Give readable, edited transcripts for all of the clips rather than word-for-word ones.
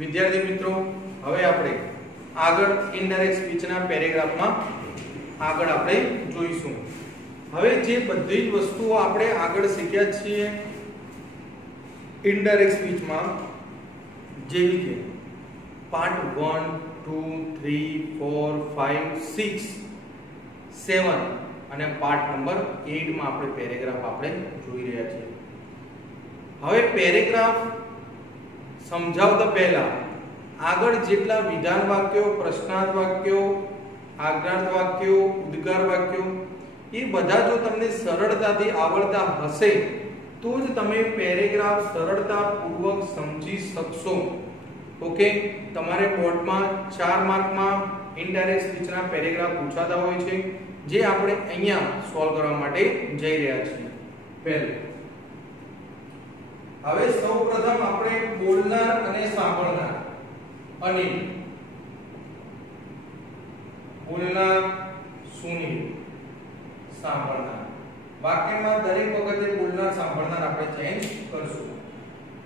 વિદ્યાર્થી મિત્રો, હવે આપણે આગળ ઇનડાયરેક્ટ સ્પીચના પેરેગ્રાફમાં આગળ આપણે જોઈશું. હવે જે બધી જ વસ્તુઓ આપણે આગળ શીખ્યા છીએ ઇનડાયરેક્ટ સ્પીચમાં, જેવી કે પાર્ટ 1 2 3 4 5 6 7 અને પાર્ટ નંબર 8 માં આપણે પેરેગ્રાફ આપણે જોઈ રહ્યા છીએ. હવે પેરેગ્રાફ સમજાવતા પહેલા આગળ જેટલા વિધાન વાક્યો, પ્રશ્નાર્થ વાક્યો, આજ્ઞાર્થ વાક્યો, ઉદ્ગાર વાક્યો એ બધા જો તમને સરળતાથી આવડતા હશે તો જ તમે પેરેગ્રાફ સરળતાપૂર્વક સમજી શકશો. ઓકે, તમારે બોર્ડમાં 4 માર્કમાં ઇનડાયરેક્ટ સ્પીચના પેરેગ્રાફ પૂછાતા હોય છે, જે આપણે અહીંયા સોલ્વ કરવા માટે જઈ રહ્યા છીએ. પહેલું, હવે સૌપ્રથમ આપણે બોલનાર અને સાંભળનાર અને બોલનાર સુનિલ, સાંભળનાર વાક્યમાં દરેક વખતે બોલનાર સાંભળનાર આપણે ચેન્જ કરશું.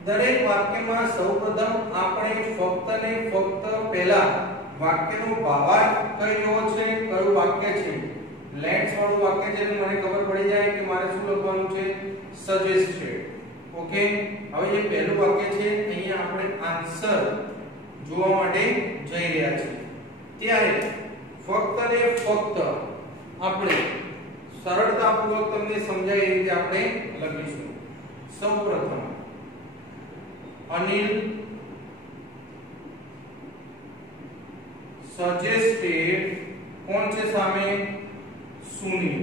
દરેક વાક્યમાં સૌપ્રથમ આપણે ફક્ત ને ફક્ત પહેલા વાક્યનો ભાવાર્થ કઈ રહ્યો છે, કયું વાક્ય છે, લેટ્સ વાળું વાક્ય છે એટલે મને ખબર પડી જાય કે મારે શું લખવાનું છે, સજેસ્ટેડ. ઓકે, હવે જે પહેલું વાક્ય છે અહીંયા આપણે આન્સર જોવા માટે જઈ રહ્યા છીએ. ત્યારે ફક્ત ને ફક્ત આપણે સરળતાપૂર્વક તમને સમજાય એ રીતે આપણે લખીશું. સૌપ્રથમ અનિલ સજેસ્ટેડ, કોણ છે સામે, સુનિલ.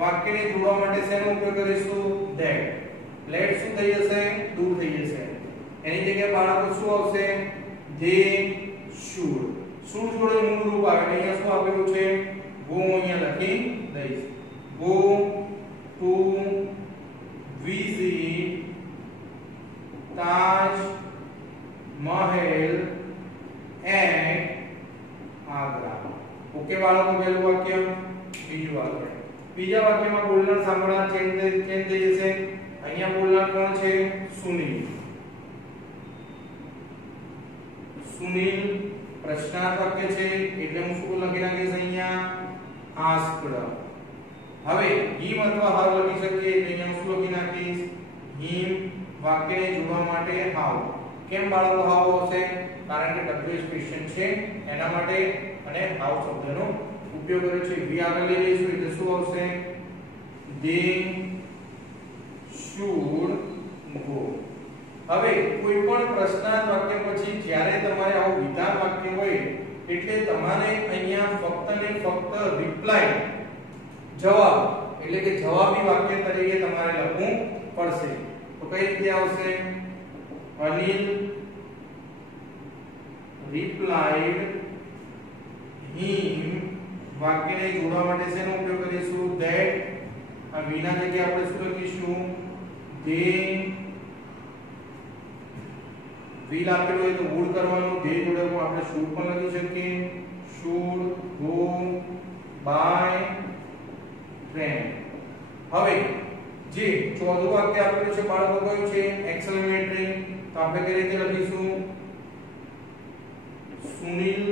વાક્યને જોડવા માટે શેનો ઉપયોગ કરીશું, ધેટ. લેટ શું થઈ જશે, દૂર થઈ જશે. એની જગ્યાએ બાળકો શું આવશે, they should. should જોડે મૂળ રૂપ આવે. અહીંયા શું આપેલું છે, go અહીંયા લખી દઈશ. go to visit Taj Mahal at Agra. Okay બાળકો, પહેલું વાક્ય. બીજું વાક્ય, બીજા વાક્યમાં બોલનાર સાંભળનાર ચેન્જ થઈ જશે. અહીંયા બોલનાર કોણ છે, સુનિલ. સુનિલ પ્રશ્નાર્થ વાક્ય છે એટલે હું શું લખી નાખીશ અહીંયા, આસ્ક્ડ. હવે હિમ અથવા હર લખી શકીએ એટલે અહીંયા હું શું લખી નાખીશ, હિમ. વાક્યને જોડવા માટે હાઉ. કેમ બાળકો હાઉ આવશે, કારણ કે WH ક્વેશ્ચન છે એના માટે અને હાઉ શબ્દનો ઉપયોગ કર્યો છે. વી આગળ લઈ લઈશું એટલે શું આવશે, they should go. હવે કોઈ પણ પ્રશ્નાર્થ વાક્ય પછી જ્યારે તમારે આવું વિધાન વાક્ય હોય એટલે તમારે અહીંયા ફક્ત ને ફક્ત રિપ્લાય, જવાબ એટલે કે જવાબી વાક્ય તરીકે તમારે લખવું પડશે. તો કઈ રીતે આવશે, અનિલ replied him. વાક્યને જોડવા માટે શેનો ઉપયોગ કરીશું, that. આ વિના જગ્યાએ આપણે શું લખીશું, they. will આપેલું હોય તો would કરવાનું, they જોડે આપણે should પણ લખી શકીએ, should go by train. હવે જે ચોથું વાક્ય આપેલું છે બાળકો કયું છે, એક્સક્લેમેટરી. તો આપણે કઈ રીતે લખીશું, સુનિલ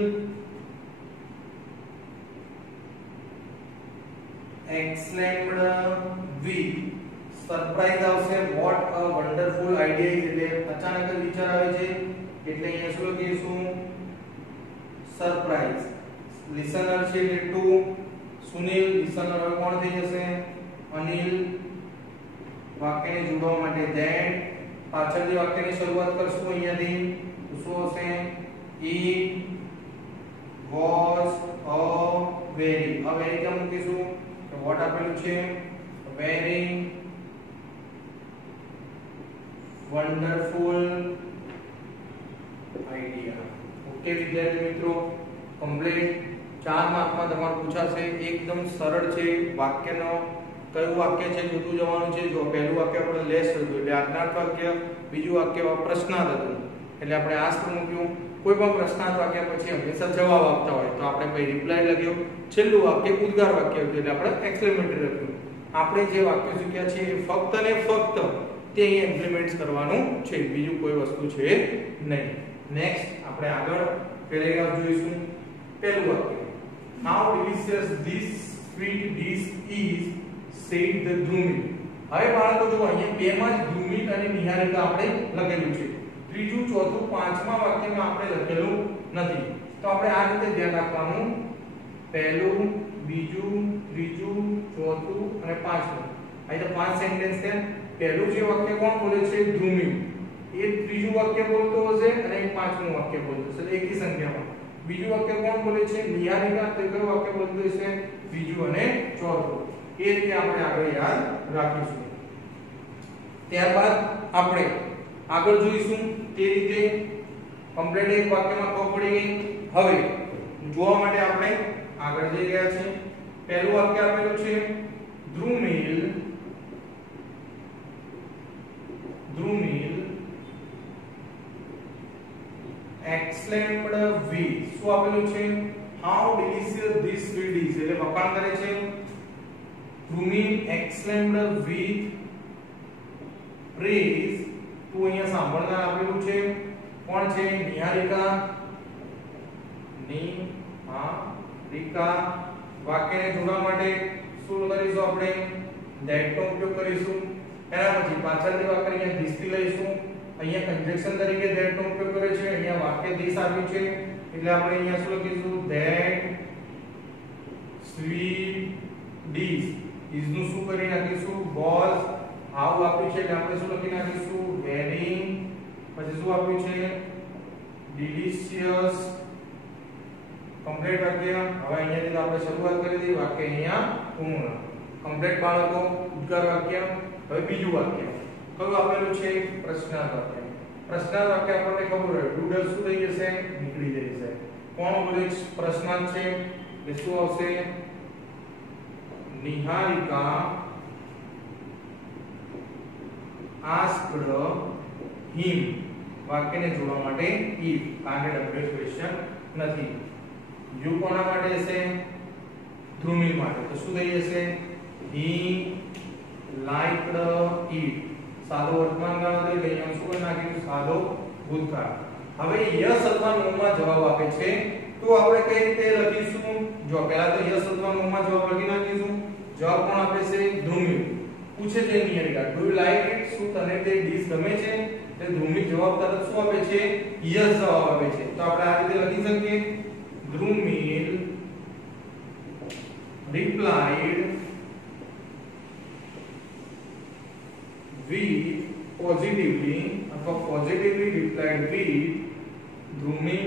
exclaimed with સરપ્રાઈઝ આવશે, what a wonderful idea is. એટલે અચાનક જ વિચાર આવે છે એટલે અહીંયા શું લખીશું, સરપ્રાઈઝ. લિસનર છે એટલે ટુ, સુનિલ. લિસનર હવે કોણ થઈ જશે, અનિલ. વાક્યને જોડવા માટે that. પાછળથી વાક્યની શરૂઆત કરશું અહીંયાથી તો શું હશે, it was a very. હવે એ કેમ મૂકીશું, તો what આપેલું છે, very wonderful idea. ઓકે વિદ્યાર્થી મિત્રો, કમ્પ્લીટ. 4 માર્કમાં તમારું પૂછાશે. એકદમ સરળ છે. વાક્યનો કયું વાક્ય છે જોતું જવાનું છે. જો પહેલું વાક્ય આપણે લેસ હતું એટલે આજ્ઞાર્થ વાક્ય, બીજું વાક્ય પ્રશ્નાર્થ હતું એટલે આપણે આસ્ક મૂક્યું. કોઈ પણ પ્રશ્નાર્થ વાક્ય પછી હંમેશા જવાબ આપતા હોય તો આપણે પછી રિપ્લાય લખ્યો. છેલ્લું વાક્ય ઉદ્ગાર વાક્ય હતું એટલે આપણે એક્સક્લેમેટરી લખ્યું. આપણે જે વાક્ય શીખ્યા છે એ ફક્ત ને ફક્ત તે અહીં ઇમ્પ્લિમેન્ટ કરવાનું છે, બીજું કોઈ વસ્તુ છે નહીં. નેક્સ્ટ આપણે આગળ પેરેગ્રાફ જોઈશું. પહેલું વાક્ય, how delicious this sweet dish is said the Dhrumil. હવે બાળકો જો અહીંયા બે માં જ ધ્રુમિલ અને નિહારિકા આપણે લખેલું છે. ત્રીજું, ચોથું, પાંચમા વાક્યમાં આપણે લખેલું નથી. તો આપણે આ રીતે ધ્યાન રાખવાનું. પહેલું, બીજું, ત્રીજું, ચોથું અને પાંચમું. અહીં તો પાંચ સેન્ટેન્સ છે. પહેલું જે વાક્ય કોણ બોલે છે? ધ્રુમિલ. એ ત્રીજું વાક્ય બોલતો હશે અને એક પાંચમું વાક્ય બોલતો હશે એકી સંખ્યામાં. બીજું વાક્ય કોણ બોલે છે? નિહારિકા. તો કયું વાક્ય બોલતો હશે? બીજું અને ચોથું. એ રીતે આપણે આગળ યાદ રાખીશું. ત્યારબાદ આપણે આગળ જોઈશું તે રીતે કમ્પ્લીટ એક વાક્યમાં ખબર પડી ગઈ. હવે જોવા માટે આપણે આગળ જઈ રહ્યા છીએ. પહેલું વાક્ય આપેલું છે ધ્રુમિલ exclaimed with. શું આપેલું છે? how delicious this sweet is. એટલે વખાણ કરે છે. Dhrumil exclaimed with praise. તો અહીંયા સાંભળનાર આપેલું છે કોણ છે? નિહારિકા. નિહારિકા. વાક્યને જોડવા માટે શું કરીશું આપણે? that નો ઉપયોગ કરીશું. એના પછી પાછળથી વાક્ય અહીંયા this થી લઈશું. અહીંયા કન્જક્શન તરીકે that નો ઉપયોગ કરે છે. અહીંયા વાક્ય this આવ્યું છે એટલે આપણે અહીંયા શું લખીશું? that sweet dish is નું શું કરી નાખીશું? was. how આપ્યું છે એટલે આપણે શું લખી નાખીશું? very. પછી શું આપ્યું છે? delicious. કમ્પ્લીટ વાક્ય. હવે અહીંયાથી આપણે શરૂઆત કરી દીધી. વાક્ય અહીંયા પૂર્ણ. કમ્પ્લીટ બાળકો. ઉદ્ગાર વાક્ય. હવે બીજું વાક્ય કયું આપેલું છે? પ્રશ્નાર્થ વાક્ય. પ્રશ્નાર્થ વાક્ય આપણને ખબર હોય ડુડલ શું થઈ જશે? નીકળી જશે. કોણ બોલે પ્રશ્નાર્થ છે? એ શું આવશે? Niharika asked him. વાક્યને જોડવા માટે if. કારણ કે ડબલ્યુ ક્વેશ્ચન નથી. યુ કોના માટે હશે? ધ્રુમિલ માટે. તો શું થઈ જશે? he liked it. સાદો વર્તમાન કાળ હતો એટલે અહીંયા શું કરી નાખ્યું? સાદો ભૂતકાળ. હવે યસ અથવા નો માં જવાબ આપે છે તો આપણે કઈ રીતે લખીશું? જો પહેલા તો યસ અથવા નો માં જવાબ લખી નાખીશું. જવાબ કોણ આપે છે? ધ્રુમિલ. પૂછે છે Niharika do you like it? શું તને તે ડીશ ગમે છે? એટલે ધ્રુમિલ જવાબ તરત શું આપે છે? યસ જવાબ આપે છે. તો આપણે આ રીતે લખી શકીએ. ધ્રુમિલ replied with positively અથવા positively replied with. Dhrumil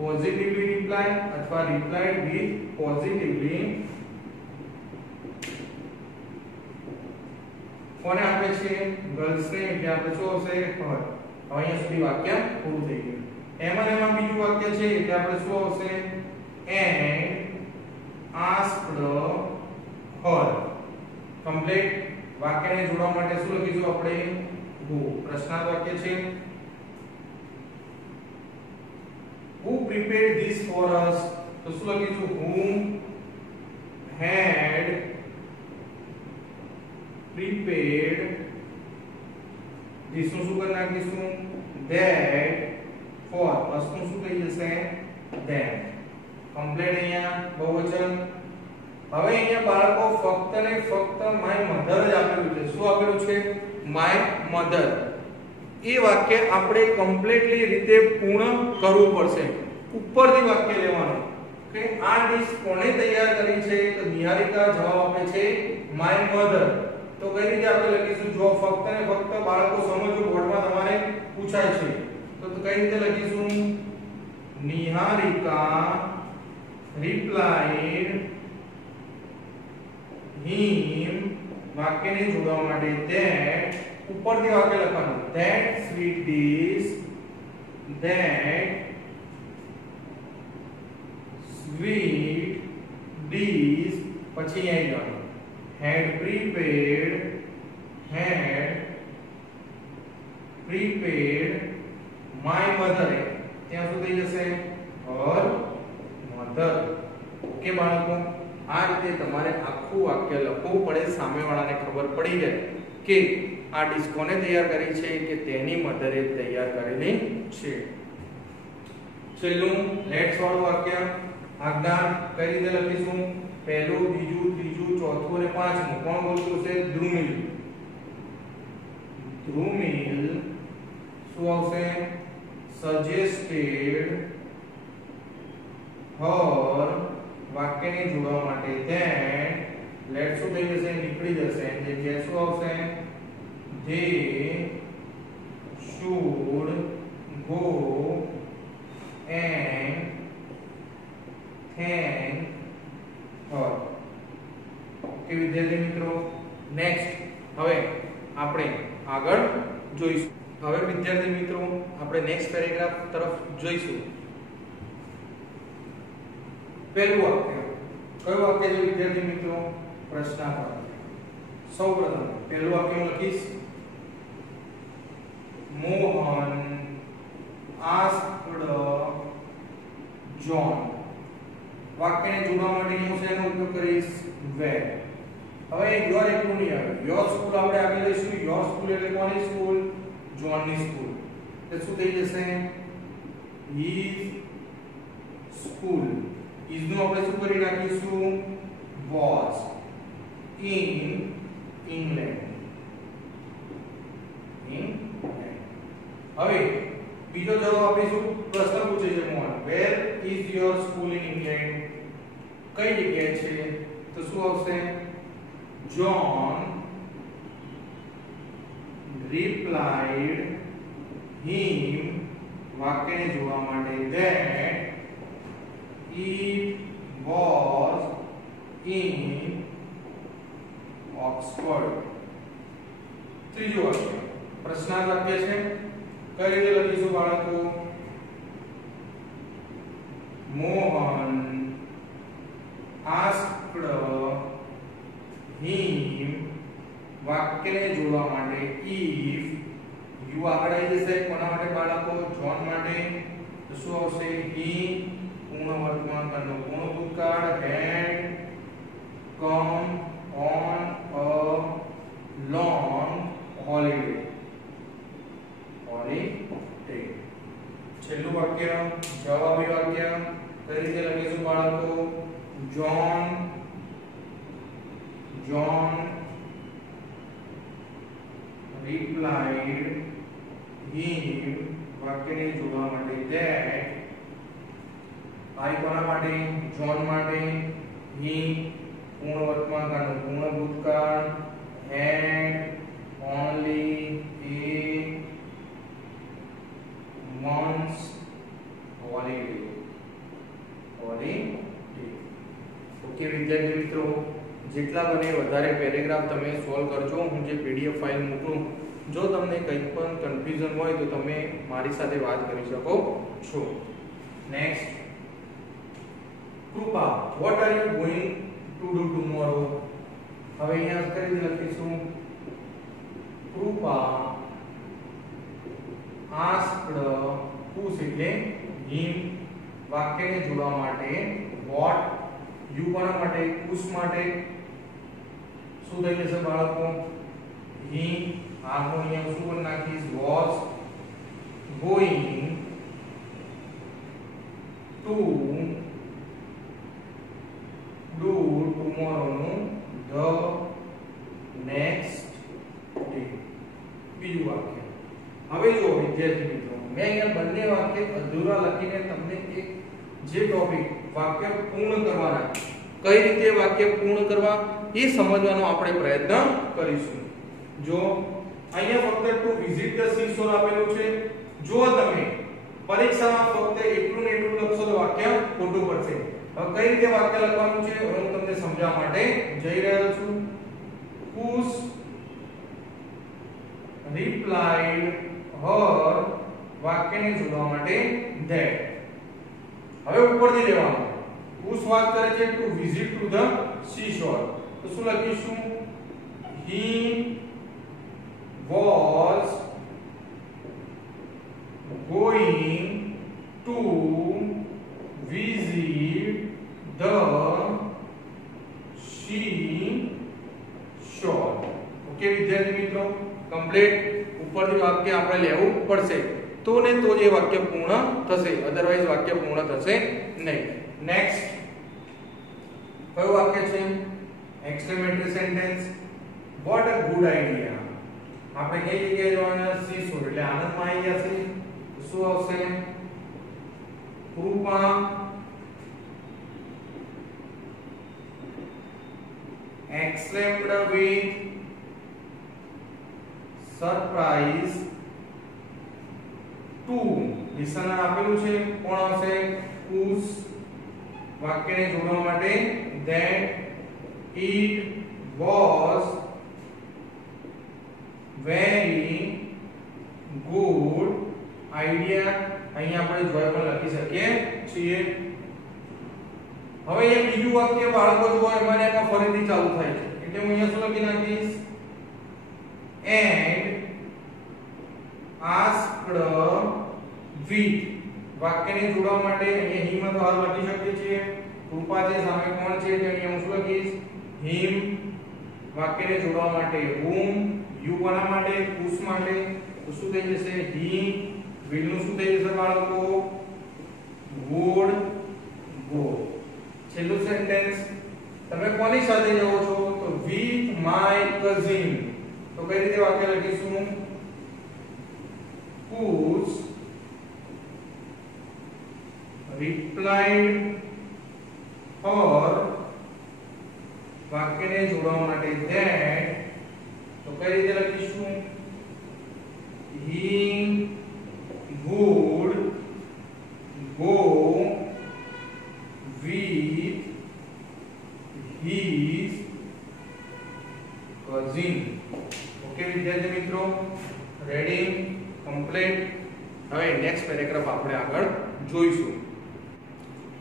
positively replied અથવા replied with positively. કોને આપે છે? ગર્લ્સ ને. એટલે આપણે શું આવશે? her. હવે અહીંયા સુધી વાક્ય પૂરું થઈ ગયું. એમાં બીજું વાક્ય છે એટલે આપણે શું આવશે? and asked her. કમ્પ્લીટ. વાક્યને જોડવા માટે શું લખીશું આપણે? who. પ્રશ્નાર્થ વાક્ય છે. who prepared this for us? તો શું લખીશું? who had prepared this. નું શું કરી નાખીશું? that for. us નું શું થઈ જશે? them. કમ્પ્લીટ. અહીંયા બહુવચન. હવે અહીંયા બાળકો ફક્ત ને ફક્ત માય મધર જ આપેલું છે. શું આપેલું છે? My mother. એ વાક્ય આપણે કમ્પ્લીટલી રીતે પૂર્ણ કરવું પડશે. ઉપરથી વાક્ય લેવાનું કે આ ડીશ કોણે તૈયાર કરી છે? તો નિહારિકા જવાબ આપે છે માય મધર. તો કઈ રીતે આપણે લખીશું? જો ફક્ત ને ફક્ત બાળકો સમજો બોર્ડમાં તમારે પૂછાય છે તો કઈ રીતે લખીશું? Niharika replied him. વાક્યને જોડવા માટે that. ઉપરથી વાક્ય લખવાનું. that sweet dish. that sweet dish. પછી અહીં જવાનું. had prepared my mother. ત્યાં સુધી જશે her mother. ઓકે બાળકો, આ રીતે તમારે આખું વાક્ય લખવું પડે. સામેવાળાને ખબર પડી જાય કે આ ડીશ કોને તૈયાર કરી છે? કે તેની મધરે તૈયાર કરેલી છે. છેલ્લું લેટ્સ વાળું વાક્ય આજ્ઞા કઈ રીતે લખીશું? પહેલું, બીજું, ત્રીજું, ચોથું અને પાંચમું કોણ બોલતું છે? ધ્રુમિલ. ધ્રુમિલ શું આવશે? સજેસ્ટેડ હર વાક્યને જોડવા માટે ધેન લેટ શું થઈ જશે? નીકળી જશે. જે શું આવશે? they should go and thank her. Okay વિદ્યાર્થી મિત્રો, નેક્સ્ટ હવે આપણે આગળ જોઈશું. હવે વિદ્યાર્થી મિત્રો આપણે નેક્સ્ટ પેરેગ્રાફ તરફ જોઈશું. પહેલું વાક્ય કયું વાક્ય છે વિદ્યાર્થી મિત્રો? પ્રશ્નાર્થ. સૌપ્રથમ પહેલું વાક્ય હું લખીશ. Mohan asked John. વાક્યને જોડવા માટે હું શેનો ઉપયોગ કરીશ? where. હવે યોર એટલું નહીં આવે. યોર સ્કૂલ આપણે આપી લઈશું. યોર સ્કૂલ એટલે કોની સ્કૂલ? જોન ની સ્કૂલ. તો શું થઈ જશે? his school. is નું આપણે શું કરી નાખીશું? was in England. હવે બીજો જવાબ આપીશું. પ્રશ્ન પૂછે છે Mohan, where is your school in England? કઈ જગ્યાએ છે? તો શું આવશે? John replied him વાક્યને જોડવા માટે that it was in Oxford. ત્રીજું વાક્ય પ્રશ્નાર્થ વાક્ય છે. કઈ રીતે લખીશું બાળકો? મોહન asked him વાક્યને જોડવા માટે if you આગળ આવી જશે. કોના માટે બાળકો? જોન માટે. તો શું આવશે? he પૂર્ણ વર્તમાનકાળનો પૂર્ણ ભૂતકાળ had come on a long holiday. છેલ્લું વાક્ય જવાબી વાક્ય કઈ રીતે લખીશું બાળકો? John replied him વાક્યને જોડવા માટે that I કોના માટે? જોન માટે. he પૂર્ણ વર્તમાનકાળનો પૂર્ણ ભૂતકાળ had only a month's holiday. Okay વિદ્યાર્થી મિત્રો, જેટલા બને વધારે પેરેગ્રાફ તમે સોલ્વ કરજો. હું જે પીડીએફ ફાઇલ મોકલું, જો તમને કંઈ પણ કન્ફ્યુઝન હોય તો તમે મારી સાથે વાત કરી શકો છો. Next, Kripa what are you going to do tomorrow? હવે અહીંયા કરી લખીશું કૃપા asked પૂછ એટલે him વાક્યને જોડવા માટે what you કોના માટે? પૂછ માટે. શું થઈ જશે બાળકો? he આ હું અહીંયા શું કરી નાખીશ? was going to do tomorrow નું the next day. બીજું વાક્ય. હવે જો વિદ્યાર્થી મિત્રો, મેં અહીંયા બંને વાક્ય અધૂરા લખીને તમને એક જે ટોપિક વાક્ય પૂર્ણ કરવાના, કઈ રીતે વાક્ય પૂર્ણ કરવા એ સમજવાનો આપણે પ્રયત્ન કરીશું. જો અહીંયા ફક્ત ટુ વિઝિટ ધ સીશોર આપેલું છે. જો તમે પરીક્ષામાં ફક્ત એટલું ને એટલું લખશો તો વાક્ય ખોટું પડશે. હવે કઈ રીતે વાક્ય લખવાનું છે હું તમને સમજાવવા માટે જઈ રહ્યો છું. Push replied her વાક્યને જોડવા માટે that. હવે ઉપરથી લેવાનું. પુશ વાત કરે છે to visit to the seashore. તો શું લખીશું? he was going to visit the seashore. Okay વિદ્યાર્થી મિત્રો, કમ્પ્લીટ ઉપરથી વાક્ય આપણે લેવું પડશે તો તો ને તો જ એ વાક્ય પૂર્ણ થશે, અધરવાઇઝ વાક્ય પૂર્ણ થશે નહીં. નેક્સ્ટ કયું વાક્ય છે? Exclamatory sentence. What a good idea. આપણે કઈ જગ્યાએ જવાના? સી શોર, એટલે આનંદમાં આવી ગયા છે. શું આવશે? કૃપા exclaimed with surprise to. listener આપેલું છે, કોણ આવશે? whose વાક્યને જોડવા માટે that it was very good idea. અહીંયા આપણે જોય પણ લખી શકીએ છીએ. હવે એ બીજું વાક્ય બાળકો જુઓ, એમાં એમાં ફરીથી ચાલુ થાય છે, એટલે હું અહીંયા શું લખી નાખીશ? and asked with. વાક્યને જોડવા માટે અહીંયા him તો હાલ લખી શકીએ છીએ. કૃપા છે, સામે કોણ છે એટલે અહીંયા હું શું લખીશ? him. વાક્યને જોડવા માટે whom. you કોના માટે? whose માટે. તો શું થઈ જશે? he. will નું શું થઈ જશે બાળકો? would go. છેલ્લું સેન્ટેન્સ, તમે કોની સાથે જાઓ છો? તો with my cousin. તો કઈ રીતે વાક્ય લખીશું? whose replied her. વાક્યને જોડવા માટે that. તો કઈ રીતે લખીશું? he would go with his cousin. Okay વિદ્યાર્થી મિત્રો, રેડી, કમ્પ્લીટ. હવે નેક્સ્ટ પેરેગ્રાફ આપણે આગળ જોઈશું.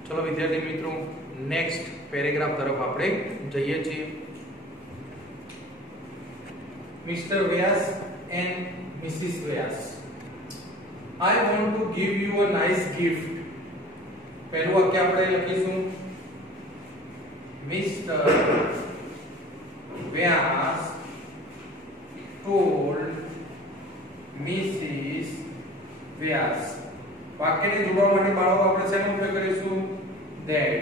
ચલો વિદ્યાર્થી મિત્રો, નેક્સ્ટ પેરેગ્રાફ તરફ આપણે જઈએ છીએ. Mr Vyas and Mrs Vyas. I want to give you a nice gift. પહેલું વાક્ય આપણે લખીશું Mr. Vyas told Mrs. Vyas. વાક્યને જોડવા માટે બાળકો આપણે શેનો ઉપયોગ કરીશું? that.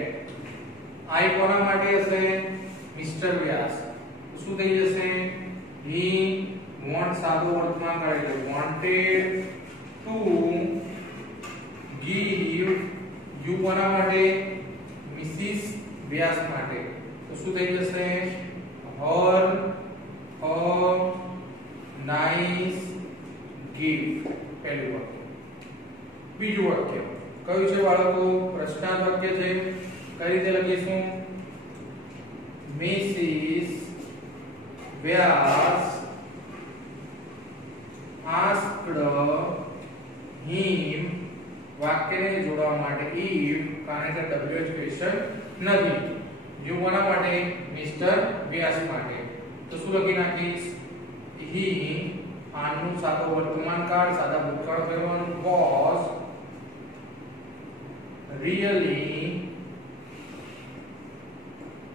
I કોના માટે હશે? Mr. Vyas. શું થઈ જશે? he want સાદો વર્તમાન કાળ એટલે wanted to give. you કોના માટે? મિસિસ વ્યાસ માટે. તો શું થઈ જશે? her a nice gift. પહેલું વાક્ય. બીજું વાક્ય કયું છે બાળકો? પ્રશ્નાર્થ વાક્ય છે. કઈ રીતે લખીશું? મિસિસ વ્યાસ asked him. વાક્યને જોડવા માટે if, કારણ કે WH ક્વેશ્ચન નથી. you કોના માટે? મિસ્ટર વ્યાસ માટે. તો શું લખી નાખીશ? he આનું સાદો વર્તમાન કાળ, સાદા ભૂતકાળ કરવાનું was really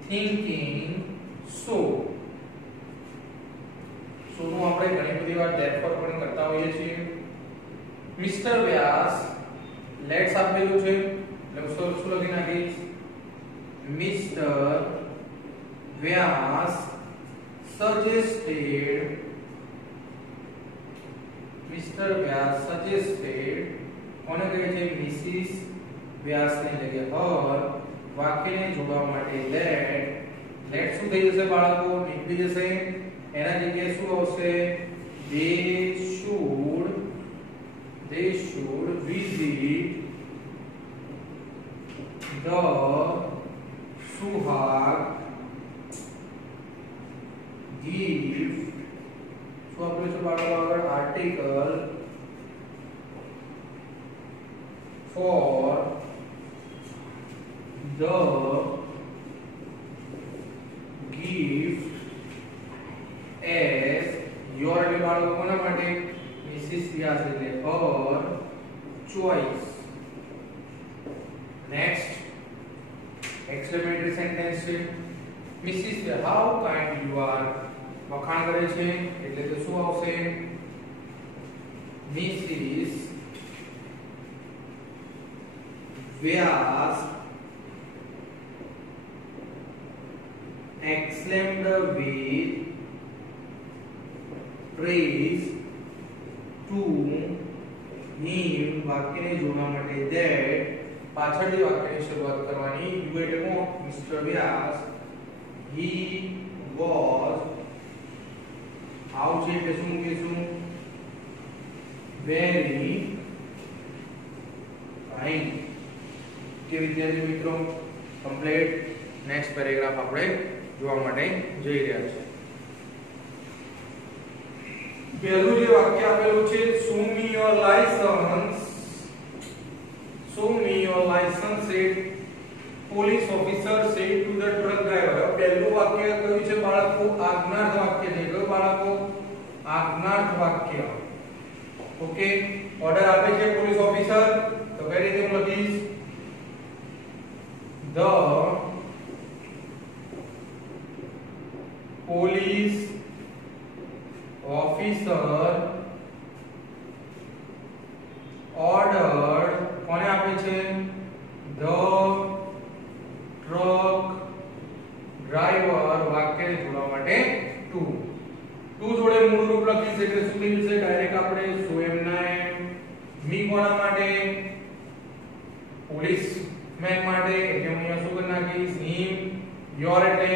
thinking so. so નું આપણે ઘણી બધી વાર therefore પણ કરતા હોઈએ છીએ. મિસ્ટર વ્યાસ લેટ્સ આપેલું છે, એટલે શું લખી નાખીશ? મિસ્ટર વ્યાસ suggested. મિસ્ટર વ્યાસ suggested કોને કહે છે? મિસિસ વ્યાસની જગ્યાએ her. વાક્યને જોડવા માટે that. that શું થઈ જશે બાળકો? નીકળી જશે. એના જગ્યાએ શું આવશે? they should visit the Suhag gift. શું આપણે શું બાળકો આગળ? article for the gift as your. એટલે બાળકો કોના માટે? મિસિસ વ્યાસ એટલે her choice. next exclamatory sentence છે. Mrs Vyas how kind you are. વખાણ કરે છે એટલે કે શું આવશે? Mrs Vyas exclaimed with praise to him વાક્યને જોડવા માટે that પાછળથી વાક્યની શરૂઆત કરવાની you એટલે કોણ મિસ્ટર વ્યાસ he was આવું છે એટલે શું કહીશું very fine કે વિદ્યાર્થી મિત્રો કમ્પ્લીટ નેક્સ્ટ પેરેગ્રાફ આપણે જોવા માટે જઈ રહ્યા છે પહેલું જે વાક્ય આપેલું છે show me your license said police officer said to the truck driver પહેલું વાક્ય કયું છે બાળકો આજ્ઞાર્થ વાક્ય છે કયું બાળકો આજ્ઞાર્થ વાક્ય ઓકે ઓર્ડર આપે છે પોલીસ ઓફિસર તો કઈ રીતે હું લખીશ the police officer ordered કોને આપે છે the truck driver વાક્યને જોડવા માટે to જોડે મૂળ રૂપ લખીશ એટલે શું થઈ જશે ડાયરેક્ટ આપણે so એમના મી કોના માટે પોલીસ મેન માટે એટલે હું અહીંયા શું કરી નાખીશ him your એટલે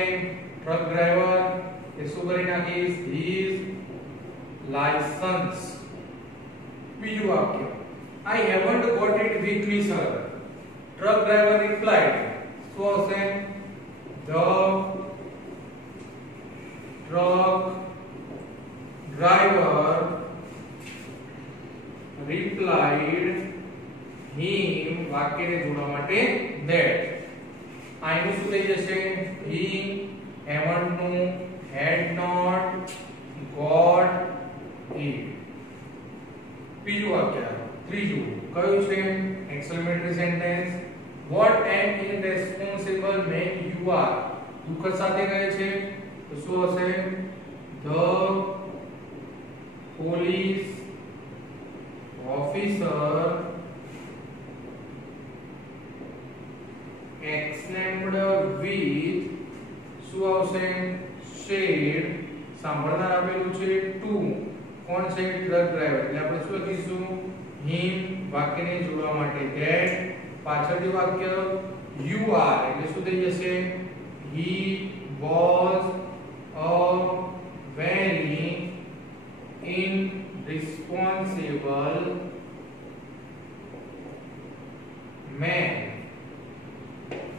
ટ્રક ડ્રાઈવર એ શું કરી નાખીશ his license બીજું વાક્ય I haven't got it with me sir truck driver replied શું આવશે the truck driver replied him વાક્યને જોડવા માટે that આનું શું થઈ જશે he haven't નું had not got it બીજું વાક્ય ત્રીજું કયું છે exclamatory sentence what an irresponsible man you are દુઃખ સાથે કહે છે તો શું હશે the police officer exclaimed with શું આવશે said સાંભળનાર આપેલું છે to કોણ છે ટ્રક ડ્રાઈવર એટલે આપણે શું લખીશું him વાક્યને જોડવા માટે that પાછળથી વાક્ય you are એટલે શું થઈ જશે he was a very irresponsible man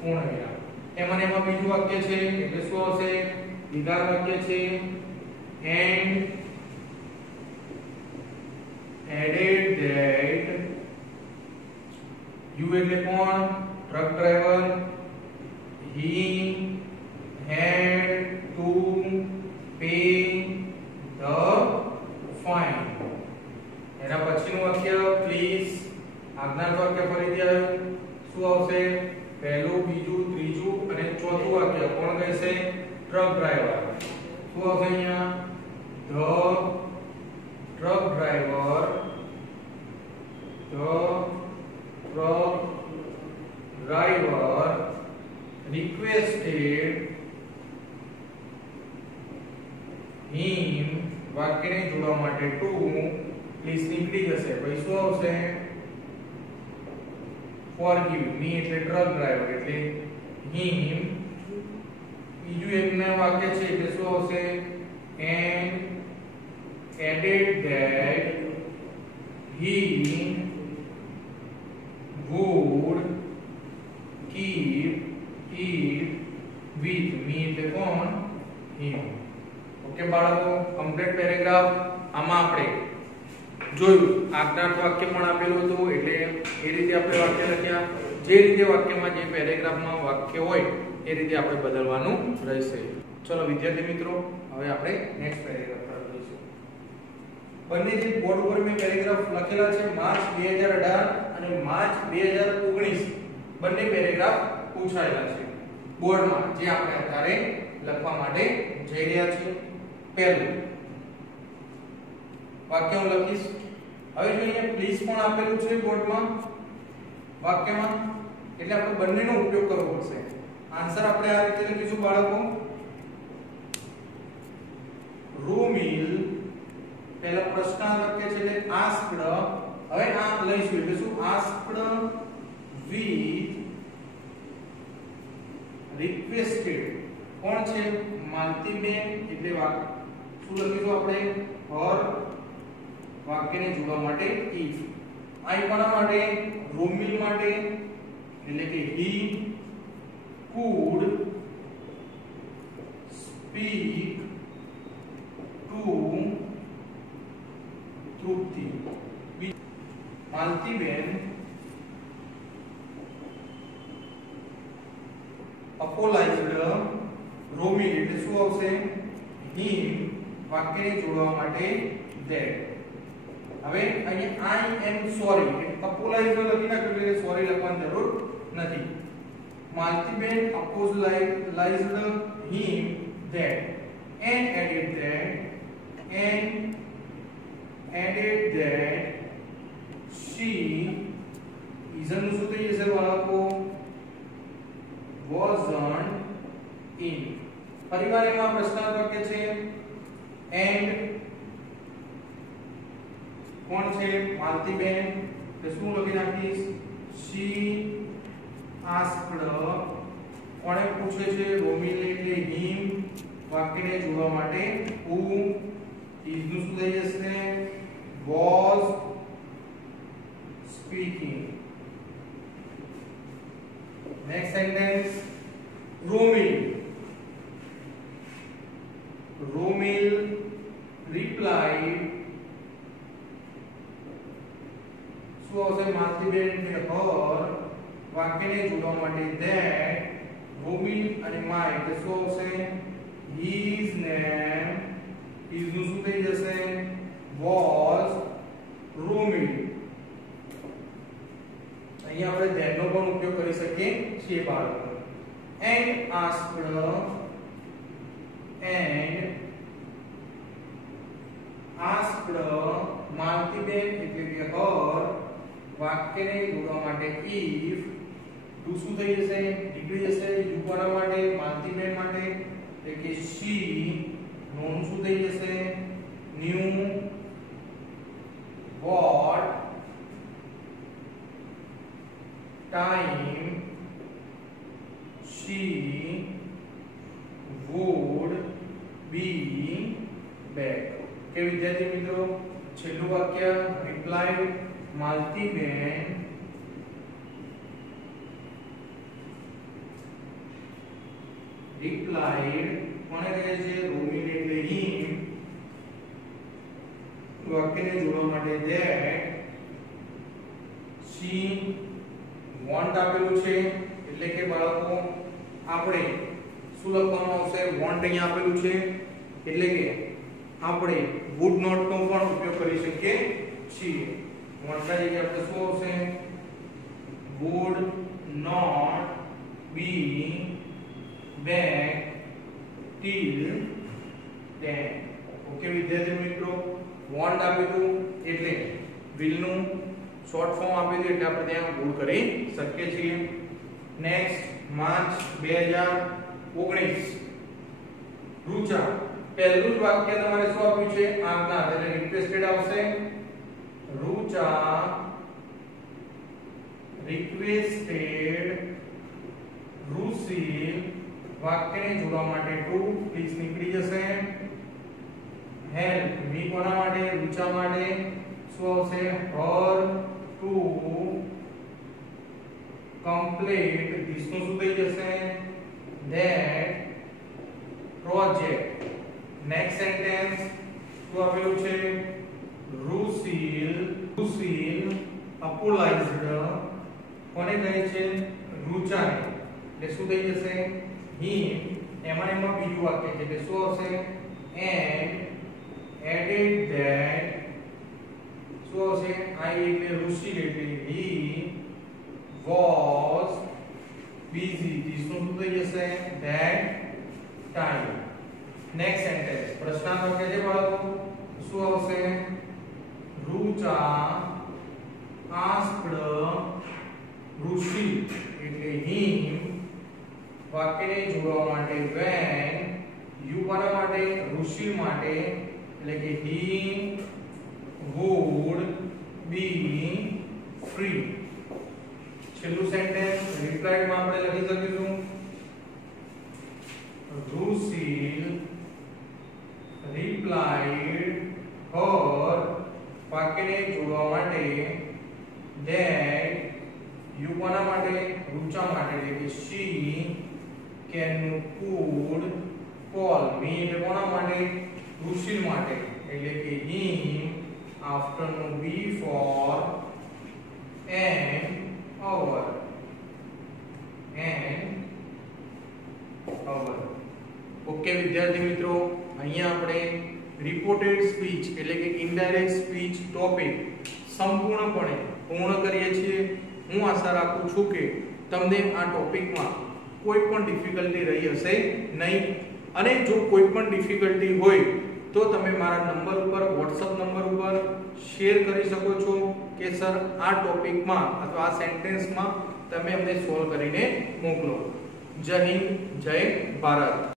પૂર્ણ વિરામ એમાં બીજું વાક્ય છે એટલે શું આવશે વિધાર વાક્ય છે and added that you એટલે કોણ truck driver he had to pay the fine એના પછીનું વાક્ય પ્લીઝ આજ્ઞાર્થ વાક્ય ફરીથી આવ્યું શું આવશે પહેલું બીજું ત્રીજું અને ચોથું વાક્ય કોણ કહેશે ટ્રક ડ્રાઈવર શું આવશે અહીંયા the truck driver requested him વાક્યને જોડવા માટે to પ્લીઝ નીકળી જશે પછી શું આવશે forgive me એટલે ટ્રક ડ્રાઈવર એટલે him બીજું એકના વાક્ય છે એટલે શું આવશે and added that he would keep it with me એટલે કોણ him ઓકે બાળકો કમ્પ્લીટ પેરેગ્રાફ આમાં આપણે જોયું આજ્ઞાર્થ વાક્ય પણ આપેલું હતું એટલે એ રીતે આપણે વાક્ય લખ્યા જે રીતે વાક્યમાં જે પેરેગ્રાફમાં વાક્ય હોય એ રીતે આપણે બદલવાનું રહેશે ચલો વિદ્યાર્થી મિત્રો હવે આપણે નેક્સ્ટ પેરેગ્રાફ તરફ જઈશું બંને જે બોર્ડ ઉપર મેં પેરેગ્રાફ લખેલા છે માર્ચ 2018 અને માર્ચ 2019 બંને પેરેગ્રાફ પૂછાયેલા છે બોર્ડમાં જે આપણે અત્યારે લખવા માટે જઈ રહ્યા છીએ પહેલું વાક્ય હું લખીશ હવે જોઈએ પ્લીઝ પણ આપેલું છે બોર્ડમાં વાક્યમાં એટલે આપણે બંનેનો ઉપયોગ કરવો પડશે. આન્સર આપણે આ રીતે લખીશું બાળકો. રૂમિલ પહેલા પ્રશ્નાર્થ વાક્ય છે એટલે આસ્ક્ડ. હવે આ લઈશું એટલે શું? Asked with requested. કોણ છે? માલતીબેન. એટલે શું લખીશું આપણે? her વાક્યને જોડવા માટે if. આ કોના માટે? રૂમિલ માટે. એટલે કે he could speak to Trupti. Maltiben apologized Romil એટલે શું આવશે? him વાક્યને જોડવા માટે that. હવે અહીંયા I am sorry apologized લખી નાખ્યું એટલે સોરી લખવાની જરૂર નથી. Maltiben apologized him that and added that she isn't શું થઈ જશે બાળકો? wasn't in. ફરીવાર એમાં પ્રશ્નાર્થ વાક્ય છે and કોણ છે? માલતીબેન. તો શું લખી નાખીશ? she asked. કોણે પૂછે છે? રોમિલ એટલે him વાક્યને જોડવા માટે who is નું શું થઈ જશે? was speaking. Next sentence. Romil replied. શું આવશે? માલતીબેન એટલે her વાક્યને જોડવા માટે that. રોમિલ અને my એટલે શું આવશે? his name his નું શું થઈ જશે? was રોમિલ. અહીંયા આપણે that નો પણ ઉપયોગ કરી શકીએ છીએ બાળકો. and asked માલતીબેન એટલે કે her વાક્યને જોડવા માટે if to શું થઈ જશે? નીકળી જશે. you કોના માટે? માલતીબેન માટે. એટલે કે she નું શું થઈ જશે? knew what time she would be back. કે વિદ્યાર્થી મિત્રો છેલ્લું વાક્ય રિપ્લાય માલતીબેન replied કોને કહે છે? રોમિલ એટલે him વાક્યને જોડવા માટે that. she want આપેલું છે એટલે કે બાળકો આપણે શું લખવાનું આવશે? want અહીંયા આપેલું છે એટલે કે આપણે would not નો પણ ઉપયોગ કરી શકીએ છીએ. want ના જગ્યાએ આપણે શું આવશે? would not be back till then. Okay વિદ્યાર્થી મિત્રો, want આપેલું એટલે will નું શોર્ટ ફોર્મ આપી દીધું એટલે આપણે ત્યાં ભૂલ કરી શકીએ છીએ. નેક્સ્ટ માર્ચ 2019 રૂચા પહેલું જ વાક્ય તમારે શું આપ્યું છે? આજ્ઞા એટલે રિક્વેસ્ટેડ આવશે. રૂચા રિક્વેસ્ટેડ રૂસીલ વાક્યને જોડવા માટે ટુ પ્લીઝ નીકળી જશે. હેલ્પ મી કોના માટે? રૂચા માટે. શું આવશે? her to complete this નું શું થઈ જશે? that project. next sentence શું આપેલું છે? રૂસીલ apologized કોને કહે છે? રૂચાને. એટલે શું થઈ જશે? him. એમાં બીજું વાક્ય છે એટલે શું આવશે? and added that શું આવશે? I એટલે રૂસીલ એટલે he was busy this નું શું થઈ જશે? that time. next sentence પ્રશ્નાર્થ વાક્ય છે બાળકો. શું આવશે? રૂચા asked રૂસીલ એટલે વાક્યને જોડવા માટે when you કોના માટે ઋષિ માટે એટલે કે he would be free. છેલ્લું સેન્ટેન્સ રિપ્લાઇડ માં આપણે લખી શકીશું Rusil replied her વાક્યને જોડવા માટે that you કોના માટે રુચા માટે એટલે કે she can could call me એટલે કોના માટે રુશિલ માટે એટલે કે him afternoon before an hour okay વિદ્યાર્થી મિત્રો અહીંયા આપણે રિપોર્ટેડ સ્પીચ એટલે કે ઇનડાયરેક્ટ સ્પીચ ટોપિક સંપૂર્ણપણે પૂર્ણ કરીએ છીએ. હું આશા રાખું છું કે તમને આ ટોપિકમાં કોઈ પણ ડિફિકલ્ટી રહી હશે નહીં અને જો કોઈ પણ ડિફિકલ્ટી હોય તો તમે મારા નંબર ઉપર WhatsApp નંબર ઉપર શેર કરી શકો છો કે સર આ ટોપિકમાં અથવા આ સેન્ટેન્સમાં તમે અમને સોલ્વ કરીને મોકલો. જય હિન્દ, જય ભારત.